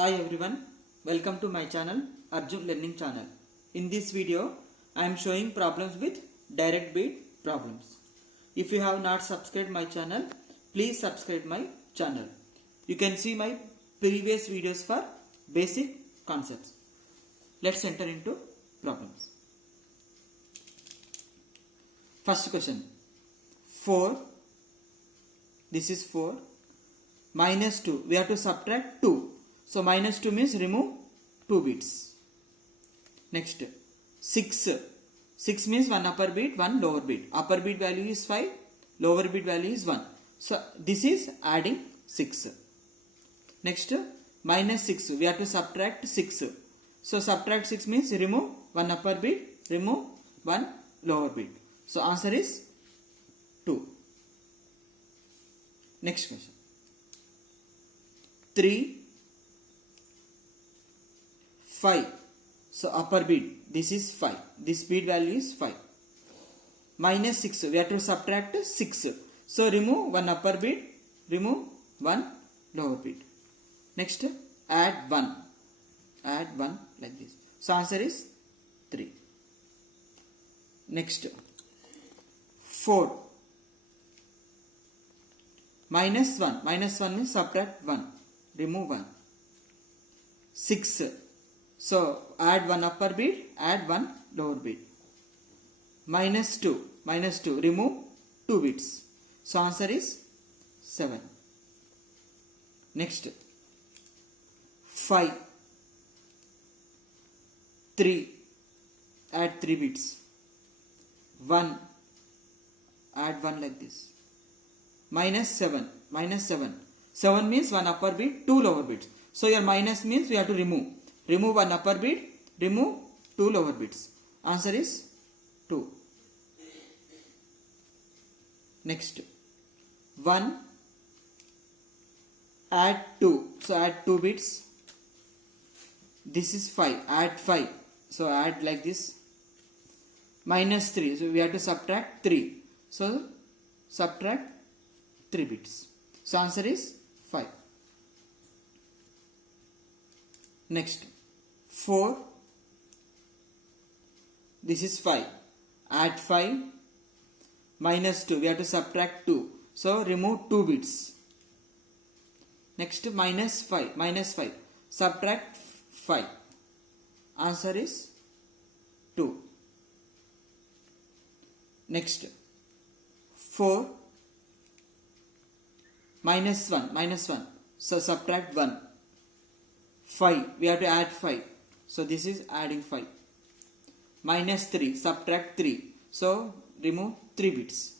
Hi everyone, welcome to my channel Arjun Learning Channel. In this video, I am showing problems with direct beat problems. If you have not subscribed my channel, please subscribe my channel. You can see my previous videos for basic concepts. Let's enter into problems. First question, 4, this is 4, minus 2, we have to subtract 2. So minus 2 means remove 2 bits. Next 6. 6 means one upper bit, one lower bit. Upper bit value is 5, lower bit value is 1. So this is adding 6. Next minus 6, we have to subtract 6. So subtract 6 means remove one upper bit, remove one lower bit. So answer is 2. Next question. 3, 5. So upper bit, this is 5. This bit value is 5. Minus 6, we have to subtract 6. So remove one upper bit, remove one lower bit. Next, add 1. Add 1 like this. So answer is 3. Next, 4. Minus 1. Minus 1 means subtract 1. Remove 1. 6. So add one upper bit, add one lower bit. Minus 2. Minus 2. Remove 2 bits. So answer is 7. Next. 5. 3. Add 3 bits. 1. Add 1 like this. Minus 7. Minus 7. 7 means one upper bit, 2 lower bits. So your minus means we have to remove. Remove one upper bit, remove 2 lower bits. Answer is 2. Next. 1. Add 2. So add 2 bits. This is 5. Add 5. So add like this. Minus 3. So we have to subtract 3. So subtract 3 bits. So answer is 5. Next. 4. This is 5. Add 5. Minus 2. We have to subtract 2. So remove 2 bits. Next, minus 5. Minus 5. Subtract 5. Answer is 2. Next. 4. Minus 1. Minus 1. So subtract 1. 5. We have to add 5. So this is adding 5. Minus 3. Subtract 3. So remove 3 bits.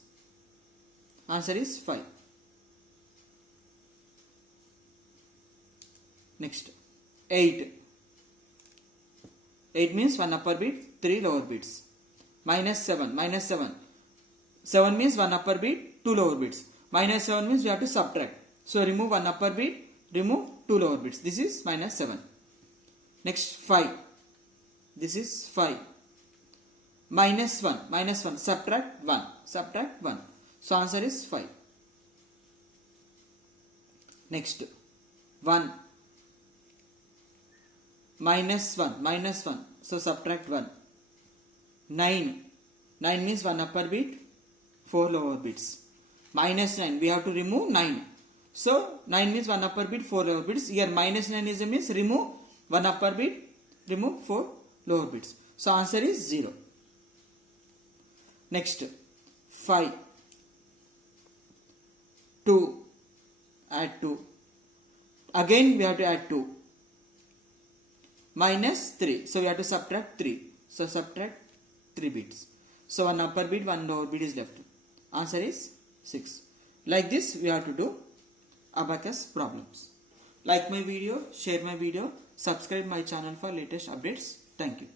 Answer is 5. Next. 8. 8 means one upper bit, 3 lower bits. Minus 7. Minus 7. 7 means one upper bit, 2 lower bits. Minus 7 means we have to subtract. So remove one upper bit, remove 2 lower bits. This is minus 7. Next 5. This is 5. Minus 1. Minus 1. Subtract 1. Subtract 1. So answer is 5. Next 1. Minus 1. Minus 1. So subtract 1. 9. 9 means one upper bit, 4 lower bits. Minus 9. We have to remove 9. So 9 means one upper bit, 4 lower bits. Here minus 9 is means remove one upper bit, remove 4 lower bits. So answer is 0. Next 5. 2. Add 2. Again we have to add 2. Minus 3. So we have to subtract 3. So subtract 3 bits. So one upper bit, one lower bit is left. Answer is 6. Like this we have to do Abacus problems. Like my video, share my video, subscribe my channel for latest updates. Thank you.